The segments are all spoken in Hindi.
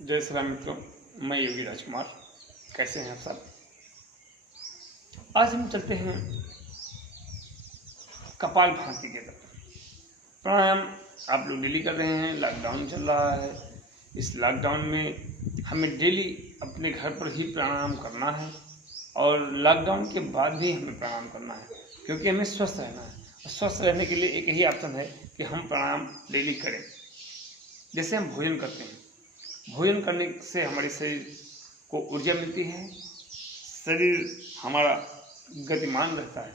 जय श्री राम मित्रों, मैं योगी राजकुमार। कैसे हैं आप सब? आज हम चलते हैं कपालभाति की तरफ। प्राणायाम आप लोग डेली कर रहे हैं। लॉकडाउन चल रहा है। इस लॉकडाउन में हमें डेली अपने घर पर ही प्राणायाम करना है और लॉकडाउन के बाद भी हमें प्राणायाम करना है, क्योंकि हमें स्वस्थ रहना है। और स्वस्थ रहने के लिए एक ही ऑप्शन है कि हम प्राणायाम डेली करें। जैसे हम भोजन करते हैं, भोजन करने से हमारे शरीर को ऊर्जा मिलती है, शरीर हमारा गतिमान रहता है।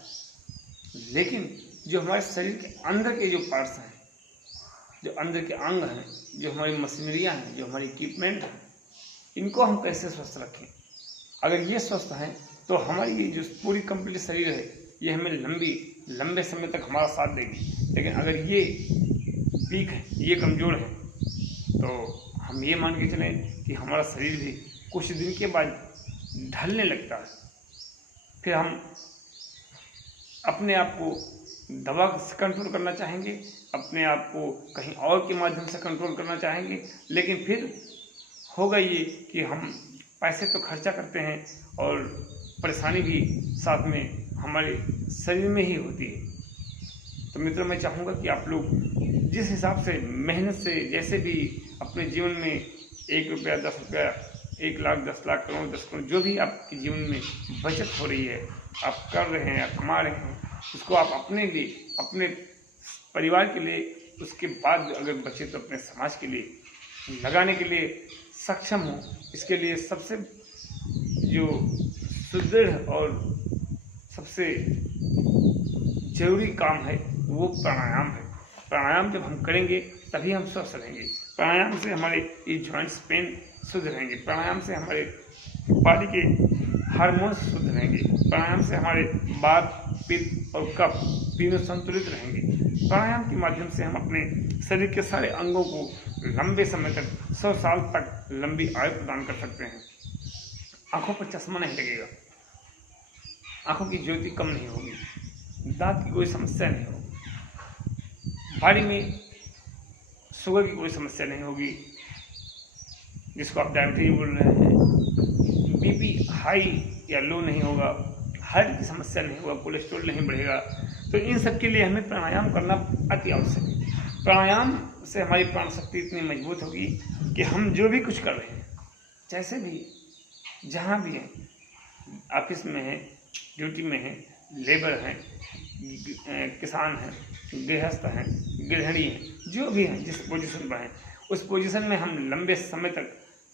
लेकिन जो हमारे शरीर के अंदर के जो पार्ट्स हैं, जो अंदर के अंग हैं, जो हमारी मशीनरियाँ हैं, जो हमारी इक्विपमेंट हैं, इनको हम कैसे स्वस्थ रखें? अगर ये स्वस्थ हैं तो हमारी ये जो पूरी कंप्लीट शरीर है, ये हमें लंबे समय तक हमारा साथ देगी। लेकिन अगर ये वीक है, ये कमज़ोर है, तो हम ये मान के चलें कि हमारा शरीर भी कुछ दिन के बाद ढलने लगता है। फिर हम अपने आप को दवा से कंट्रोल करना चाहेंगे, अपने आप को कहीं और के माध्यम से कंट्रोल करना चाहेंगे, लेकिन फिर होगा ये कि हम पैसे तो खर्चा करते हैं और परेशानी भी साथ में हमारे शरीर में ही होती है। तो मित्रों, मैं चाहूँगा कि आप लोग जिस हिसाब से मेहनत से जैसे भी अपने जीवन में 1 रुपया, 10 रुपया, 1 लाख, 10 लाख, करोड़, 10 करोड़, जो भी आपके जीवन में बचत हो रही है, आप कर रहे हैं, आप कमा रहे हैं, उसको आप अपने लिए, अपने परिवार के लिए, उसके बाद अगर बचे तो अपने समाज के लिए लगाने के लिए सक्षम हो। इसके लिए सबसे जो सुदृढ़ और सबसे जरूरी काम है वो प्राणायाम है। प्राणायाम जब हम करेंगे तभी हम स्वस्थ रहेंगे। प्राणायाम से हमारे ये जॉइंट्स पेन शुद्ध रहेंगे। प्राणायाम से हमारे बॉडी के हार्मोन्स शुद्ध रहेंगे। प्राणायाम से हमारे वात, पित्त और कफ तीनों संतुलित रहेंगे। प्राणायाम के माध्यम से हम अपने शरीर के सारे अंगों को लंबे समय तक, 100 साल तक लंबी आयु प्रदान कर सकते हैं। आँखों पर चश्मा नहीं लगेगा, आँखों की ज्योति कम नहीं होगी, दांत की कोई समस्या नहीं होगी, बॉडी में शुगर की कोई समस्या नहीं होगी, जिसको आप डायबिटीज बोल रहे हैं, बीपी हाई या लो नहीं होगा, हार्ट की समस्या नहीं होगा, कोलेस्ट्रॉल नहीं बढ़ेगा। तो इन सब के लिए हमें प्राणायाम करना अति आवश्यक है। प्राणायाम से हमारी प्राण शक्ति इतनी मजबूत होगी कि हम जो भी कुछ कर रहे हैं, जैसे भी जहाँ भी हैं, ऑफिस में हैं, ड्यूटी में हैं, लेबर हैं, किसान हैं, गृहस्थ हैं, गृहिणी हैं, जो भी हैं, जिस पोजीशन पर हैं, उस पोजीशन में हम लंबे समय तक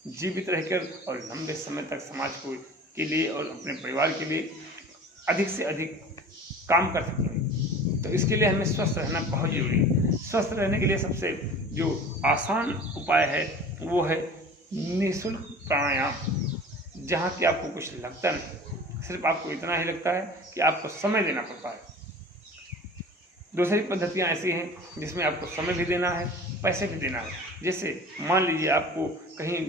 जीवित रहकर और लंबे समय तक समाज को के लिए और अपने परिवार के लिए अधिक से अधिक काम कर सकेंगे। तो इसके लिए हमें स्वस्थ रहना बहुत जरूरी है। स्वस्थ रहने के लिए सबसे जो आसान उपाय है वो है निःशुल्क प्राणायाम, जहाँ कि आपको कुछ लगता नहीं, सिर्फ आपको इतना ही लगता है कि आपको समय देना पड़ता है। दूसरी पद्धतियाँ ऐसी हैं जिसमें आपको समय भी देना है, पैसे भी देना है। जैसे मान लीजिए आपको कहीं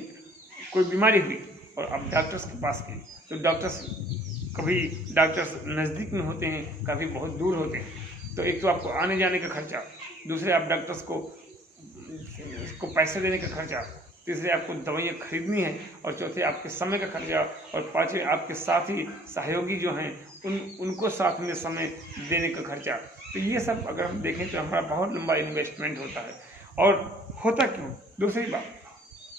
कोई बीमारी हुई और आप डॉक्टर्स के पास गए, तो कभी डॉक्टर्स नज़दीक में होते हैं, कभी बहुत दूर होते हैं। तो एक तो आपको आने जाने का खर्चा, दूसरे आप डॉक्टर्स को पैसे देने का खर्चा, तीसरे आपको दवाइयाँ खरीदनी है, और चौथे आपके समय का खर्चा, और पाँचवें आपके साथी सहयोगी जो हैं उनको साथ में समय देने का खर्चा। तो ये सब अगर हम देखें तो हमारा बहुत लंबा इन्वेस्टमेंट होता है। और होता क्यों? दूसरी बात,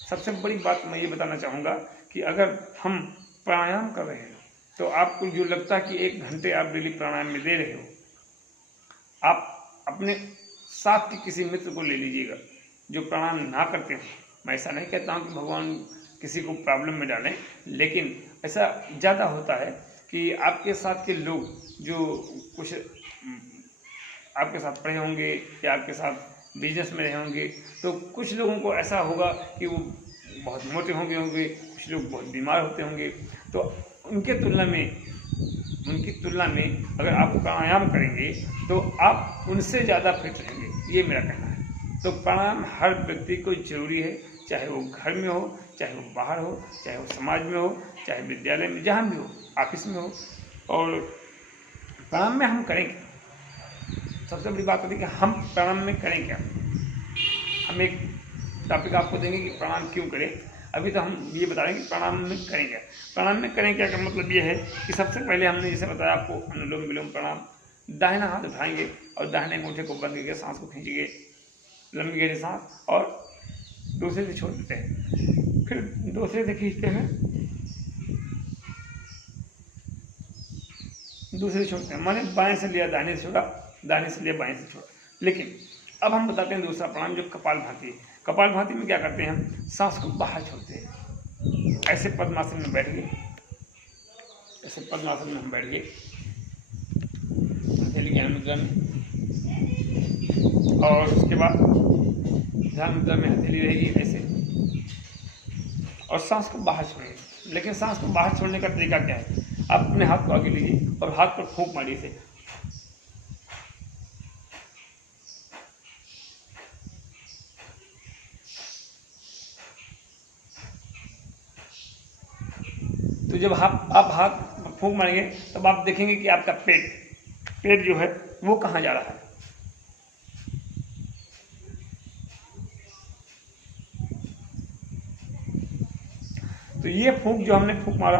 सबसे बड़ी बात मैं ये बताना चाहूँगा कि अगर हम प्राणायाम कर रहे हैं तो आपको जो लगता है कि 1 घंटे आप डेली प्राणायाम में दे रहे हो, आप अपने साथ के किसी मित्र को ले लीजिएगा जो प्राणायाम ना करते हो। मैं ऐसा नहीं कहता हूँ कि भगवान किसी को प्रॉब्लम में डालें, लेकिन ऐसा ज़्यादा होता है कि आपके साथ के लोग जो कुछ आपके साथ पढ़े होंगे या आपके साथ बिजनेस में रहे होंगे, तो कुछ लोगों को ऐसा होगा कि वो बहुत मोटे होंगे, कुछ लोग बहुत बीमार होते होंगे। तो उनकी तुलना में अगर आप प्राणायाम करेंगे तो आप उनसे ज़्यादा फिट रहेंगे, ये मेरा कहना है। तो प्राणायाम हर व्यक्ति को जरूरी है, चाहे वो घर में हो, चाहे वो बाहर हो, चाहे वो समाज में हो, चाहे विद्यालय में, जहाँ भी हो, ऑफिस में हो। और प्राणायाम में हम करेंगे, सबसे बड़ी बात होती है कि हम प्राणायाम में करें क्या। हम एक टॉपिक आपको देंगे कि प्राणायाम क्यों करें। अभी तो हम ये बता रहे हैं कि प्राणायाम में करें क्या। प्राणायाम में करें क्या का मतलब ये है कि सबसे पहले हमने जैसे बताया आपको अनुलोम विलोम प्राणायाम, दाहिना हाथ उठाएंगे और दाहिने अंगूठे को बंद करके सांस को खींचेंगे, लंबी गहरी सांस, और दूसरे से छोड़ देते हैं, फिर दूसरे से खींचते हैं, दूसरे से छोड़ते हैं, माने बाएं से लिया दाहिने से छोड़ा, दाहिने से लिया बाएं से छोड़ा। लेकिन अब हम बताते हैं दूसरा प्राणायाम जो कपालभाति है। कपालभाति में क्या करते हैं, हम सांस को बाहर छोड़ते हैं, ऐसे पद्मासन में बैठ गए, ऐसे पद्मासन में हम बैठ गए हथेली ज्ञान मुद्रा में, और उसके बाद ध्यान मुद्रा में हथेली रहेगी ऐसे, और सांस को बाहर छोड़ेंगे। लेकिन सांस को बाहर छोड़ने का तरीका क्या है, आप अपने हाथ को आगे लीजिए और हाथ पर फूंक मारिए से, तो जब आप हाथ फूंक मारेंगे तब आप देखेंगे कि आपका पेट जो है वो कहाँ जा रहा है। तो ये फूंक जो हमने फूंक मारा,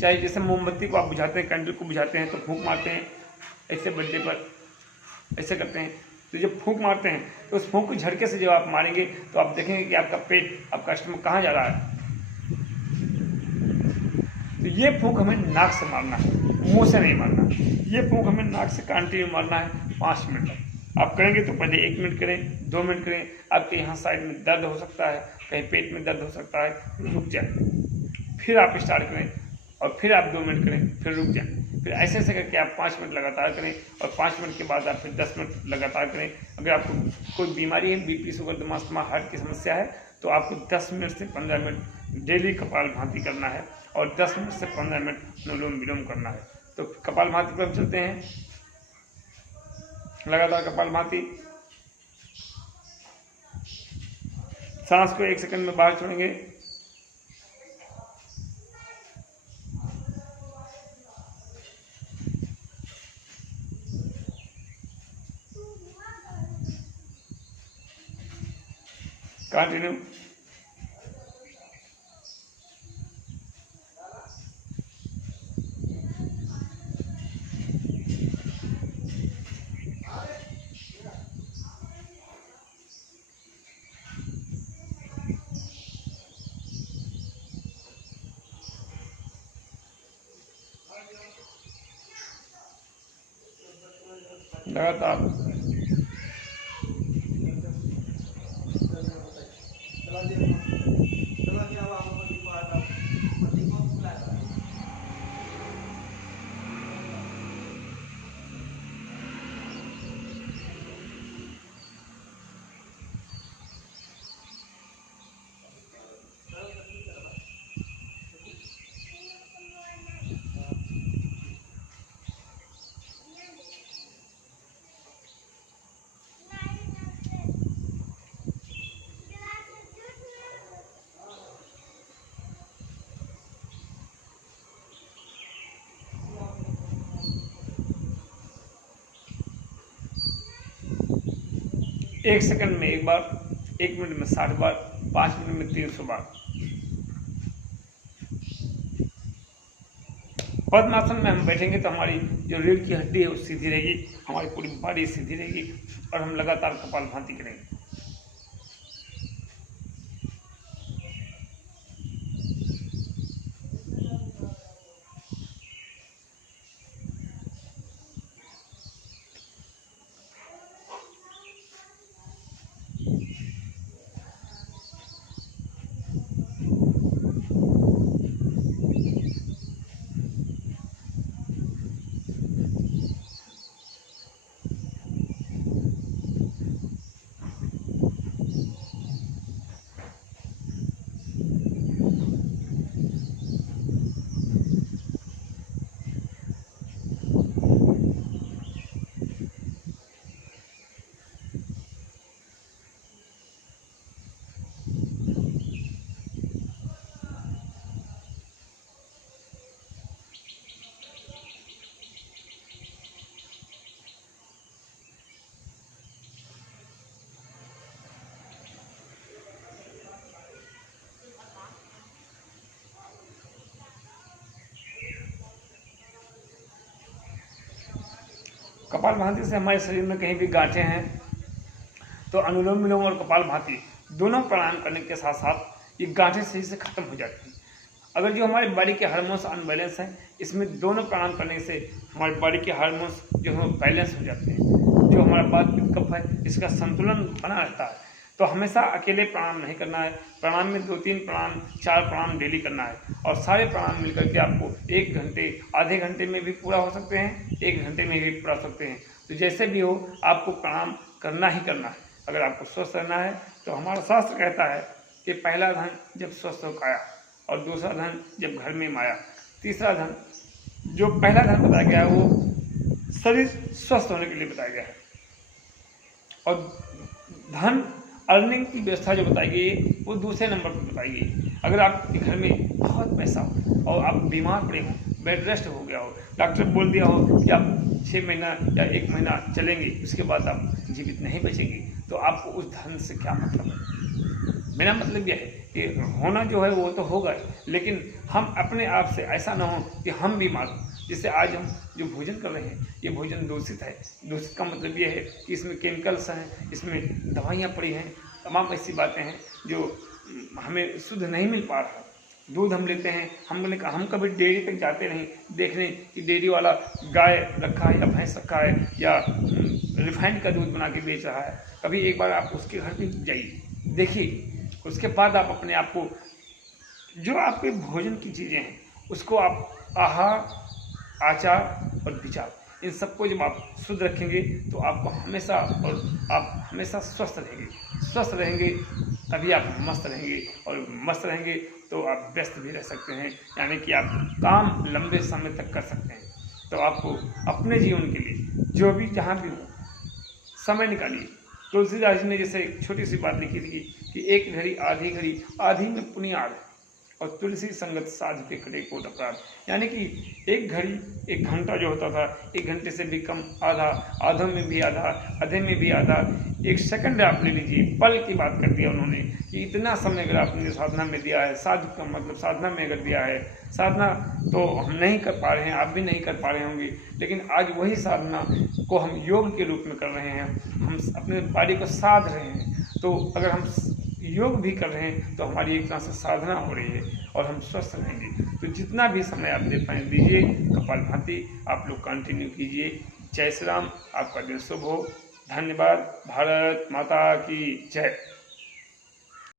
चाहे जैसे मोमबत्ती को आप बुझाते हैं, कैंडल को बुझाते हैं तो फूंक मारते हैं ऐसे बर्थडे पर, ऐसे करते हैं। तो जब फूंक मारते हैं तो उस फूंक को झटके से जब आप मारेंगे तो आप देखेंगे कि आपका पेट, आपका स्टमक कहाँ जा रहा है। तो ये फूंक हमें नाक से मारना है, मुंह से नहीं मारना। ये फूंक हमें नाक से कंटिन्यू मारना है 5 मिनट तक। आप करेंगे तो पहले 1 मिनट करें, 2 मिनट करें, आपके यहाँ साइड में दर्द हो सकता है, कहीं पेट में दर्द हो सकता है, रुक जाए, फिर आप स्टार्ट करें, और फिर आप 2 मिनट करें, फिर रुक जाएं, फिर ऐसे ऐसे करके आप 5 मिनट लगातार करें, और 5 मिनट के बाद आप फिर 10 मिनट लगातार करें। अगर आपको कोई बीमारी है, बीपी, शुगर, दमा, हार्ट की समस्या है, तो आपको 10 मिनट से 15 मिनट डेली कपालभाति करना है, और 10 मिनट से 15 मिनट अनुलोम विलोम करना है। तो कपालभाति पर हम चलते हैं, लगातार कपालभाति। सांस को 1 सेकंड में बाहर छोड़ेंगे, कंटिन्यू, लगातार। एक सेकंड में 1 बार, 1 मिनट में 60 बार, 5 मिनट में 300 बार। पद्मासन में हम बैठेंगे तो हमारी जो रीढ़ की हड्डी है वो सीधी रहेगी, हमारी पूरी बॉडी सीधी रहेगी, और हम लगातार कपालभाति करेंगे। कपालभाति से हमारे शरीर में कहीं भी गांठें हैं तो अनुलोम विलोम और कपालभाति दोनों प्राणायाम करने के साथ साथ ये गांठें सही से खत्म हो जाती हैं। अगर जो हमारी बॉडी के हार्मोन्स अनबैलेंस हैं, इसमें दोनों प्राणायाम करने से हमारी बॉडी के हार्मोन्स जो है बैलेंस हो जाते हैं। जो हमारा वात पित्त कफ है, इसका संतुलन बना रहता है। तो हमेशा अकेले प्राणायाम नहीं करना है। प्राणायाम में 2-3 प्राणायाम 4 प्राणायाम डेली करना है और सारे प्राणायाम मिलकर के आपको 1 घंटे, आधे घंटे में भी पूरा हो सकते हैं, 1 घंटे में भी पूरा हो सकते हैं। तो जैसे भी हो आपको प्राणायाम करना ही करना है। अगर आपको स्वस्थ रहना है तो हमारा शास्त्र कहता है कि पहला धन जब स्वस्थ हो काया, और दूसरा धन जब घर में माया, तीसरा धन जो पहला धन बताया गया है वो शरीर स्वस्थ होने के लिए बताया गया है, और धन अर्निंग की व्यवस्था जो बताई गई है वो दूसरे नंबर पर बताई गई है। अगर आपके घर में बहुत पैसा हो और आप बीमार पड़े हो, बेड रेस्ट हो गया हो, डॉक्टर बोल दिया हो कि आप 6 महीना या 1 महीना चलेंगे, उसके बाद आप जीवित नहीं बचेंगे, तो आपको उस धन से क्या मतलब है? मेरा मतलब यह है कि होना जो है वो तो होगा, लेकिन हम अपने आप से ऐसा ना हो कि हम बीमार हों। जिससे आज हम जो भोजन कर रहे हैं ये भोजन दूषित है। दूषित का मतलब ये है कि इसमें केमिकल्स हैं, इसमें दवाइयाँ पड़ी हैं, तमाम ऐसी बातें हैं जो हमें शुद्ध नहीं मिल पा रहा। दूध हम लेते हैं, हम कभी डेयरी तक जाते नहीं देखने कि डेयरी वाला गाय रखा है या भैंस रखा है या रिफाइंड का दूध बना के बेच रहा है। कभी एक बार आप उसके घर पे जाइए, देखिए, उसके बाद आप अपने आप को जो आपके भोजन की चीज़ें हैं उसको आप आहार, आचार और विचार, इन सबको जब आप शुद्ध रखेंगे तो आपको हमेशा और आप हमेशा स्वस्थ रहेंगे तभी आप मस्त रहेंगे, और मस्त रहेंगे तो आप व्यस्त भी रह सकते हैं, यानी कि आप काम लंबे समय तक कर सकते हैं। तो आपको अपने जीवन के लिए जो भी जहाँ भी हो समय निकालिए। तुलसीदास जी ने जैसे एक छोटी सी बात लिखी थी कि एक घड़ी आधी में पुनियाद है, और तुलसी संगत साध के कटे कोट अपराध, यानी कि एक घड़ी, 1 घंटा जो होता था, 1 घंटे से भी कम, आधा, आधों में भी आधा, आधे में भी आधा, 1 सेकंड आप ले लीजिए, पल की बात कर दिया उन्होंने कि इतना समय अगर आपने साधना में दिया है, साधु का मतलब साधना में अगर दिया है, साधना तो हम नहीं कर पा रहे हैं, आप भी नहीं कर पा रहे होंगे, लेकिन आज वही साधना को हम योग के रूप में कर रहे हैं, हम अपने बॉडी को साध रहे हैं। तो अगर हम योग भी कर रहे हैं तो हमारी एक तरह से साधना हो रही है और हम स्वस्थ रहेंगे। तो जितना भी समय आप दे पाएँ दीजिए, कपालभाति आप लोग कंटिन्यू कीजिए। जय श्री राम, आपका दिन शुभ हो। धन्यवाद। भारत माता की जय।